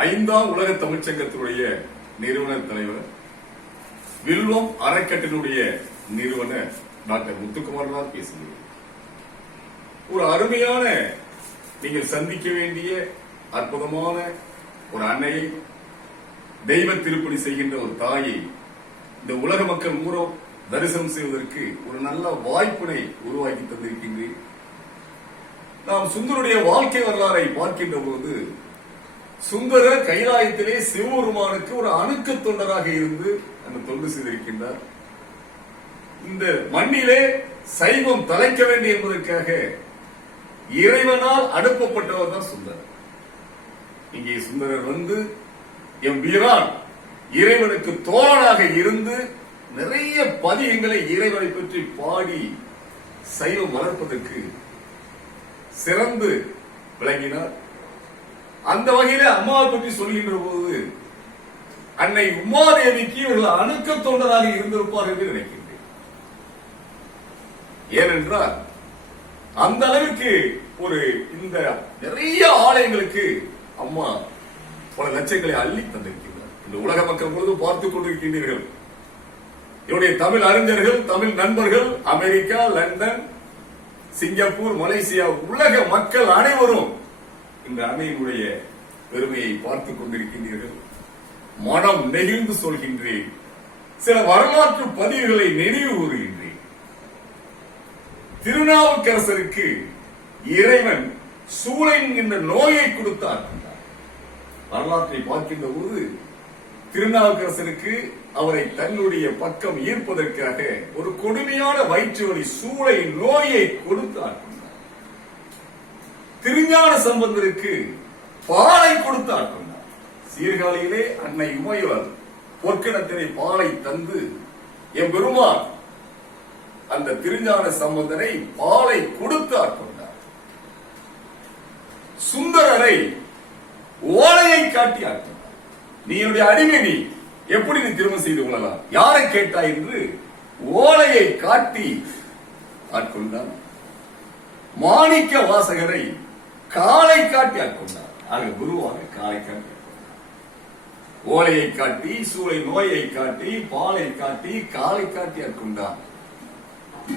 5ஆம் உலக தமிழ்ச்சங்கத்தினுடைய நிறுவனர் தலைவர், வில்வம் அறக்கட்டளையுடைய நிறுவனர் டாக்டர் முத்துக்குமார் பேசுகிறேன். ஒரு அருமையான, நீங்கள் சந்திக்க வேண்டிய அற்புதமான ஒரு அன்னையை, தெய்வ திருப்பணி செய்கின்ற ஒரு தாயை இந்த உலக மக்கள் மூலம் தரிசனம் செய்வதற்கு ஒரு நல்ல வாய்ப்பினை உருவாக்கி தந்திருக்கின்றேன். நாம் சுந்தருடைய வாழ்க்கை வரலாறை பார்க்கின்ற போது, சுந்தரர் கைலாயத்திலே சிவபெருமானுக்கு ஒரு அணுக்க தொண்டராக இருந்து அந்த தொண்டு செய்திருக்கின்றார். இந்த மண்ணிலே சைவம் தலைக்க வேண்டும் என்பதற்காக இறைவனால் அனுப்பப்பட்டவர் தான் சுந்தரர். இங்கே சுந்தரர் வந்து எம்பிரான் இறைவனுக்கு தோழனாக இருந்து நிறைய பதியங்களை இறைவனை பற்றி பாடி சைவம் வளர்ப்பதற்கு சிறந்து விளங்கினார். அந்த வகையில அம்மாவை பற்றி சொல்கின்ற போது, அன்னை உமாதேவிக்கு இவர்கள் அணுக்க தொண்டராக இருந்திருப்பார் என்று நினைக்கின்றேன். ஏனென்றால் அந்த அளவிற்கு ஒரு இந்த நிறைய ஆலயங்களுக்கு அம்மா பல லட்சங்களை அள்ளி தந்திருக்கிறார். இந்த உலக மக்கள் பொழுது பார்த்துக் கொண்டிருக்கின்றீர்கள். என்னுடைய தமிழ் அறிஞர்கள், தமிழ் நண்பர்கள், அமெரிக்கா, லண்டன், சிங்கப்பூர், மலேசியா, உலக மக்கள் அனைவரும் இந்த அன்னையினுடைய பெருமையை பார்த்துக் கொண்டிருக்கின்றீர்கள். மனம் நெகிழ்ந்து சொல்கின்றேன். சில வரலாற்று பதிவுகளை நினைவு கூறுகின்றேன். திருநாவுக்கரசருக்கு இறைவன் சூளை என்ற நோயை கொடுத்தார். வரலாற்றை பார்க்கின்ற போது, திருநாவுக்கரசருக்கு அவரை தன்னுடைய பக்கம் ஈர்ப்பதற்காக ஒரு கொடுமையான வயிற்று வலி சூளை நோயை கொடுத்தார். திருஞான சம்பந்தருக்கு பாலை கொடுத்தார். சீர்காழியிலே அன்னை உமையால் பொற்கிணத்தினை பாலை தந்து என் பெருமான் அந்த திருஞான சம்பந்தரை பாலை கொடுத்தார் கொண்டார். சுந்தரரை ஓலையை காட்டி ஆட்கொண்டார். நீ என்னுடைய அடிமை, நீ எப்படி நீ திருமணம் செய்து கொள்ளலாம், யாரை கேட்டாய் என்று ஓலையை காட்டி ஆட்கொண்டார். மாணிக்க வாசகரை காலை காட்டி ஆட்கொண்டார். ஆக குருவாக காலை காட்டி, ஓலையை காட்டி, சூளை நோயை காட்டி, பாலை காட்டி, காலை காட்டி ஆட்கொண்டார்.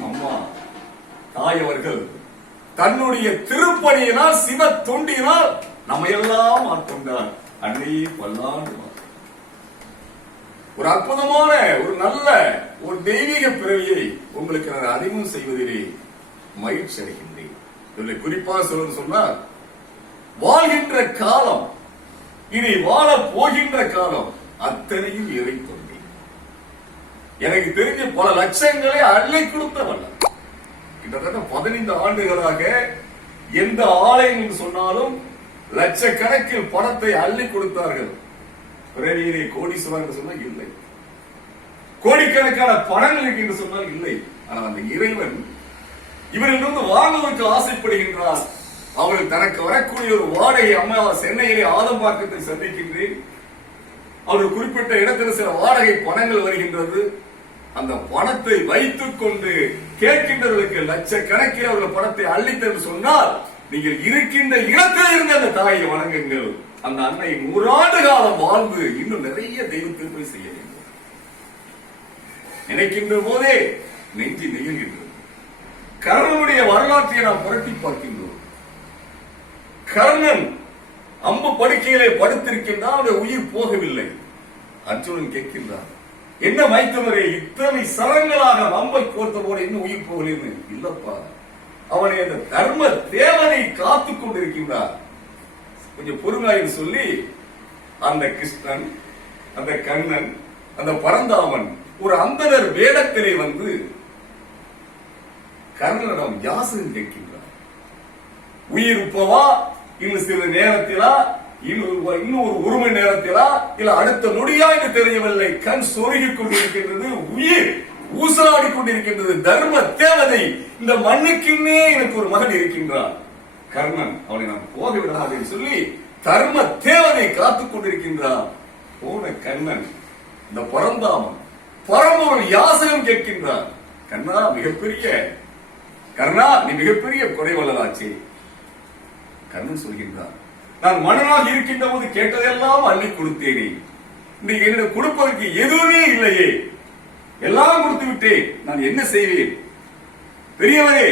அம்மா தாயவர்கள் தன்னுடைய திருப்பணியினால், சிவ தொண்டினால் நம்ம எல்லாம் ஆட்கொண்டார். அன்னையே பல்லாண்டு ஒரு அற்புதமான, ஒரு நல்ல, ஒரு தெய்வீக பிறவியை உங்களுக்கு நான் அறிமுகம் செய்வதிலே மகிழ்ச்சி அடைகின்றேன். இதில் குறிப்பாக சொல்ல சொன்னால், வாழ்கின்ற காலம், இனி வாழ போகின்ற காலம் அத்தனையும் இறை தொண்டி. எனக்கு தெரிஞ்ச பல லட்சங்களை அள்ளி கொடுத்தவல்ல. கிட்டத்தட்ட 15 ஆண்டுகளாக எந்த ஆலயம் சொன்னாலும் லட்சக்கணக்கில் பணத்தை அள்ளி கொடுத்தார்கள். பிறவியிலே கோடீஸ்வரர் என்று சொன்னால் இல்லை, கோடிக்கணக்கான பணங்கள் இருக்கு என்று சொன்னால் இல்லை. ஆனால் அந்த இறைவன் இவரிலிருந்து வாங்குவதற்கு ஆசைப்படுகின்றார். அவர்கள் தனக்கு வரக்கூடிய ஒரு வாடகை, அம்மா சென்னையிலே ஆதம்பாக்கத்தை சந்திக்கின்றேன், அவர்கள் குறிப்பிட்ட இடத்தில் சில வாடகை பணங்கள் வருகின்றது. அந்த பணத்தை வைத்துக் கொண்டு கேட்கின்றவர்களுக்கு லட்சக்கணக்கில் அவர்கள் பணத்தை அள்ளித்தரு சொன்னால், நீங்கள் இருக்கின்ற இடத்தில் இருந்த அந்த தாயை வணங்குங்கள். அந்த அன்னை 100 ஆண்டு காலம் வாழ்ந்து இன்னும் நிறைய தெய்வத்திற்கு செய்ய வேண்டும். நினைக்கின்ற போதே நெஞ்சு நெகிழ்கின்றது. கர்ணனுடைய வரலாற்றை நாம் புரட்டி பார்க்கின்றோம். கர்ணன் அம்பு படுக்கையிலே படுத்திருக்கின்றான், அவருடைய உயிர் போகவில்லை. அர்ஜுனன் கேட்கின்றான், என்ன மைத்தவரே, இத்தனை சரங்களாக அம்பை கோர்த்த போல இன்னும் உயிர் போகலன்னு. இல்லப்பா, அவனை அந்த தர்ம தேவனை காத்துக் கொண்டிருக்கின்றார், கொஞ்சம் பொறுமையாக சொல்லி அந்த கிருஷ்ணன், அந்த கண்ணன், அந்த பரந்தாமன் ஒரு அந்தனர் வேடத்திலே வந்து கர்ணனிடம் யாசகம் கேட்கின்றார். உயிர் உப்பவா, இன்னும் சில நேரத்திலா, இன்னும் ஒரு மணி நேரத்திலா, இல்ல அடுத்த நொடியா என்று தெரியவில்லை. கண் சொருகிக் கொண்டிருக்கின்றது, உயிர் ஊசலாடி கொண்டிருக்கின்றது. தர்ம தேவதை, இந்த மண்ணுக்குன்னே எனக்கு ஒரு மகன் இருக்கின்றான் கர்ணன், அவனை நான் போக விடாது என்று சொல்லி தர்ம தேவனை காத்துக் கொண்டிருக்கின்றான். போன கண்ணன், இந்த பரந்தாமன் பரமொரு யாசகம் கேட்கின்றான். கண்ணா, மிகப்பெரிய கர்ணா, நீ மிகப்பெரிய குறைவல்லதாச்சு. கர்ணன் சொல்கின்றான், நான் மனமாக இருக்கின்ற போது கேட்டதெல்லாம் அள்ளி கொடுத்தேனே, இன்னைக்கு என்னிடம் கொடுப்பதற்கு எதுவுமே இல்லையே, எல்லாம் கொடுத்து விட்டேன், நான் என்ன செய்வேன்? பெரியவரே,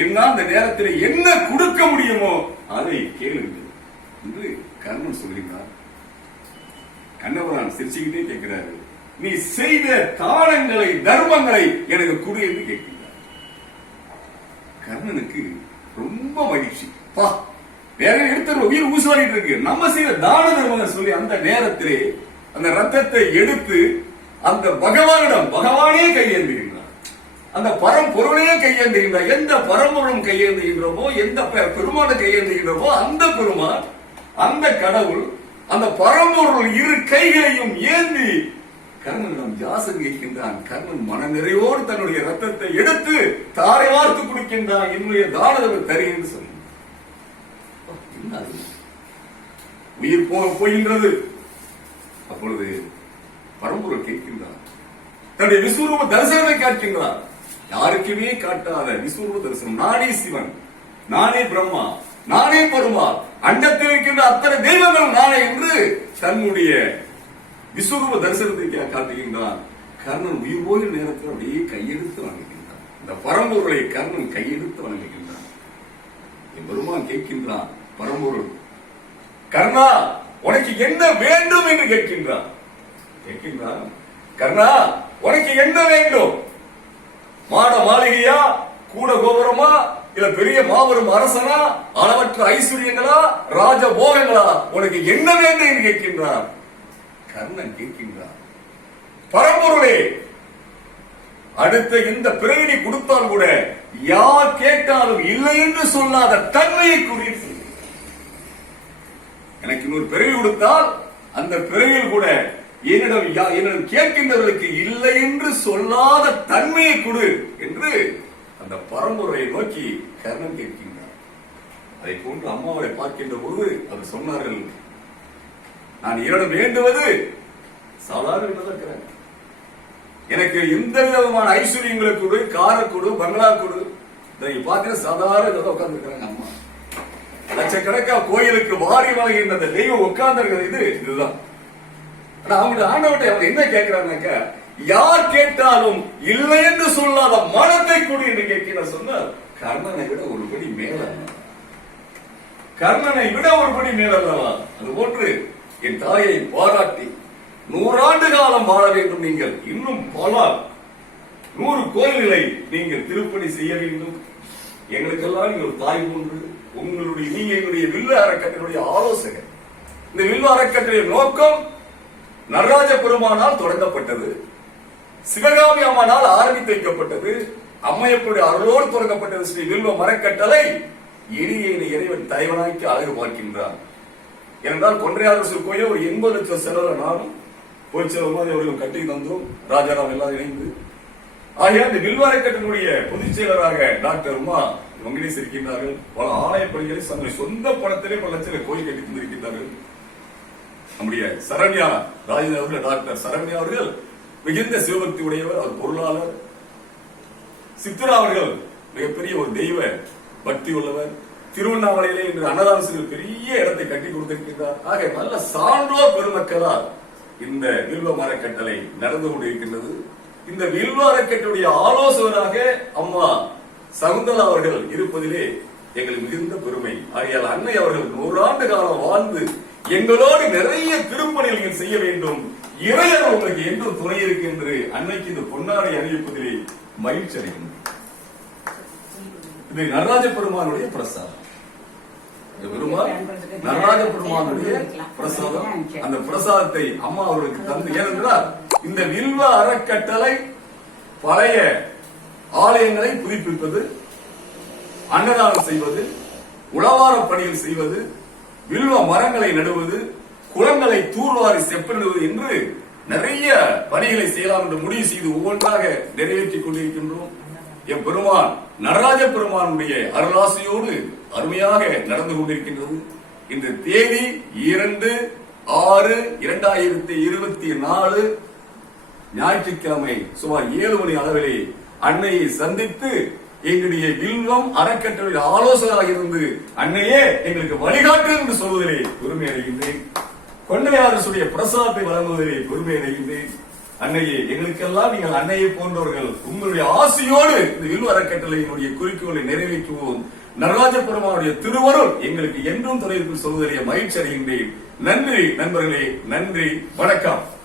என்னால் அந்த நேரத்தில் என்ன கொடுக்க முடியுமோ அதை கேளுங்கள் என்று கர்ணன் சொல்கிறார். கண்ணபுரான் சிரிச்சுக்கிட்டே கேட்கிறாரு, நீ செய்த தானங்களை தர்மங்களை எனக்கு கொடு என்று கேட்கிறார். கர்ணனுக்கு ரொம்ப மகிழ்ச்சி. வேற எடுத்து உயிர் ஊசலாடிட்டு இருக்கு, நம்ம செய்த தான தர்மங்கள் சொல்லி அந்த நேரத்திலே அந்த ரத்தத்தை எடுத்து அந்த பகவானே கையேந்துகின்றார். அந்த பரம்பொருளையே கையேந்துகின்றார். எந்த பரம்பொருளும் கையேந்துகின்றோமோ, எந்த பெருமானை கையேந்துகின்றோமோ, அந்த பெருமான், அந்த கடவுள், அந்த பரம்பொருள் இரு கைகளையும் ஏந்தி கர்ணனிடம் யாசம் கேட்கின்றான். கர்ணன் மன நிறைவோடு தன்னுடைய ரத்தத்தை எடுத்து தாரை வார்த்து குடிக்கின்றான். என்னுடைய தானதவை தருகின்ற சொன்ன உயிர் போகின்றது. அப்பொழுது பரம்பொருள் கேட்கின்றார், தன்னுடைய விஸ்வரூப தரிசனத்தை காட்டுகின்றார். யாருக்குமே காட்டாத விஸ்வரூப தரிசனம். நானே சிவன், நானே பிரம்மா, நானே பெருமாள், அண்டத்தில் இருக்கின்ற அத்தனை தெய்வங்கள் நானே என்று தன்னுடைய விஸ்வரூப தரிசனத்தை காட்டுகின்றான். கர்ணன் உயிர் போகிற நேரத்தில் அப்படியே கையெடுத்து வணங்குகின்றான். இந்த பரம்பொருளை கர்ணன் கையெடுத்து வணங்குகின்றான். என் பெருமான் கேட்கின்றான், பரம்பொருள், கர்ணா உனக்கு என்ன வேண்டும் என்று கேட்கின்றான். கர்ணா உனக்கு என்ன வேண்டும்? மாட மாளிகையா, கூட கோபுரமா, இல்ல பெரிய மாபெரும் அரசனா, அளவற்ற ஐஸ்வர்யங்களா, ராஜபோகங்களா, உனக்கு என்ன வேண்டும் என்று கேட்கின்றான். கர்ணன் கேட்கின்றான், பரம்பொருளே, அடுத்த இந்த பிறவி கொடுத்தால் கூட யார் கேட்டாலும் இல்லை என்று சொல்லாத தன்மையை குறித்து, எனக்கு இன்னொரு பிறவி கொடுத்தால் அந்த பிறவியில் கூட என்னிடம் கேட்கின்றவர்களுக்கு இல்லை என்று சொல்லாத தன்மையை கொடு என்று அந்த பரம்பொருளை நோக்கி கர்ணன் கேட்கின்றார். அதை போன்று அம்மாவை பார்க்கின்ற போது அவர் சொன்னார்கள், நான் இவரிடம் வேண்டுவது சாதாரண, எனக்கு எந்த விதமான ஐஸ்வர்யங்களை கொடு, கார கொடு, பங்களா கொடு. பார்த்தீங்கன்னா சாதாரண உட்கார்ந்து இருக்கிறாங்க அம்மா. லட்சக்கணக்கா கோயிலுக்கு வாரி வழங்குகின்ற அந்த தெய்வம் உட்கார்ந்து இதுதான். அவங்க ஆண்டவட்டை அவங்க என்ன கேட்கிறாங்க, யார் கேட்டாலும் இல்லை என்று சொல்லாத மனத்தை கொடு என்று கேட்கிற சொன்னால் கர்ணனை விட ஒரு படி மேல, கர்ணனை விட ஒரு படி மேல் அல்லவா? அது போன்று என் தாயை பாராட்டி 100 ஆண்டு காலம் வாழ வேண்டும், நீங்கள் இன்னும் பல 100 கோயில்களை நீங்கள் திருப்பணி செய்ய வேண்டும், எங்களுக்கெல்லாம் நீங்கள் ஒரு தாய் போன்று, நீங்க எங்களுடைய வில்லு அறக்கட்டளையுடைய ஆலோசகர். இந்த வில்லு அறக்கட்டளை நோக்கம் நடராஜ பெருமானால் தொடங்கப்பட்டது, சிவகாமி அம்மானால் ஆரம்பித்து வைக்கப்பட்டது, அம்மையப்பருடைய அருளோடு தொடங்கப்பட்டது ஸ்ரீ வில்வ மரக்கட்டளை. எளிய இறைவன் தலைவனாக்கி அழகு பார்க்கின்றார். ஏனென்றால் கொன்றையாரசு கோயில் ஒரு 80 லட்சம் செலவு நானும் கோயிச்சல் மாதிரி அவர்களும் கட்டி தந்தோம், ராஜாராம் எல்லாம் இணைந்து. ஆகிய அந்த வில்வ அறக்கட்டளையுடைய பொதுச் செயலராக டாக்டர் உமா வெங்கடேஷ் இருக்கின்றார்கள். பல ஆலய பணிகளை தங்களுடைய சொந்த பணத்திலே பல லட்சம் கோயில் கட்டி தந்திருக்கின்றார்கள். நம்முடைய சரண்யா ராஜன் அவர்கள், டாக்டர் சரண்யா அவர்கள் மிகுந்த சிவபக்தி உடையவர், அவர் பொருளாளர். சித்ரா அவர்கள் மிகப்பெரிய ஒரு தெய்வ பக்தி உள்ளவர். திருவண்ணாமலையிலே இன்று அன்னதானத்தில் பெரிய இடத்தை கட்டி கொடுத்திருக்கின்றார். ஆக நல்ல சான்றோர் பெருமக்களால் இந்த வில்வ மரக்கட்டளை நடந்து கொண்டிருக்கின்றது. இந்த வில்வ அறக்கட்டளையுடைய ஆலோசகராக அம்மா சகுந்தலா அவர்கள் இருப்பதிலே எங்களுக்கு மிகுந்த பெருமை. ஆகையால் அன்னை அவர்கள் 100 ஆண்டு காலம் வாழ்ந்து எங்களோடு நிறைய திருப்பணிகள் செய்ய வேண்டும், இறையர் உங்களுக்கு என்றும் துணை இருக்கு என்று அன்னைக்கு இந்த பொன்னாடை அறிவிப்பதிலே மகிழ்ச்சி அடைகின்றோம். இது நடராஜ பெருமானுடைய பிரசாதம். நடராஜ பெருமானுடைய பிரசாதம். அந்த பிரசாதத்தை அம்மா அவர்களுக்கு தந்து, ஏனென்றால் இந்த வில்வ அறக்கட்டளை பழைய ஆலயங்களை புதுப்பிப்பது, அன்னதானம் செய்வது, உழவார பணிகள் செய்வது, வில்வ மரங்களை நடுவது, குளங்களை தூர்வாரி செப்பனிடுவது என்று நிறைய பணிகளை செய்யலாம் என்று முடிவு செய்து ஒவ்வொன்றாக நிறைவேற்றிக் கொண்டிருக்கின்றோம். என் பெருமான் நடராஜ பெருமானுடைய அருளாசையோடு அருமையாக நடந்து கொண்டிருக்கின்றது. இந்த தேதி 2/6/2024 ஞாயிற்றுக்கிழமை சுமார் 7 மணி அளவிலே அன்னையை சந்தித்து எங்களுடைய வில்வம் அறக்கட்டளை ஆலோசகராக இருந்து அன்னையே எங்களுக்கு வழிகாட்டு என்று சொல்வதிலே பெருமை அடைகின்றேன். கொண்டையாரசுடைய பிரசாதத்தை வழங்குவதிலே பெருமை அடைகின்றேன். அன்னையே, எங்களுக்கெல்லாம் நீங்கள் அன்னையை போன்றவர்கள். உங்களுடைய ஆசையோடு இந்த வில்வ அறக்கட்டளையினுடைய குறிக்கோளை நிறைவேற்றுவோம். நடராஜ பெருமானுடைய திருவருள் எங்களுக்கு என்றும் துணைக்கு சொல்வதிலே மகிழ்ச்சி அடைகின்றேன். நன்றி நண்பர்களே, நன்றி, வணக்கம்.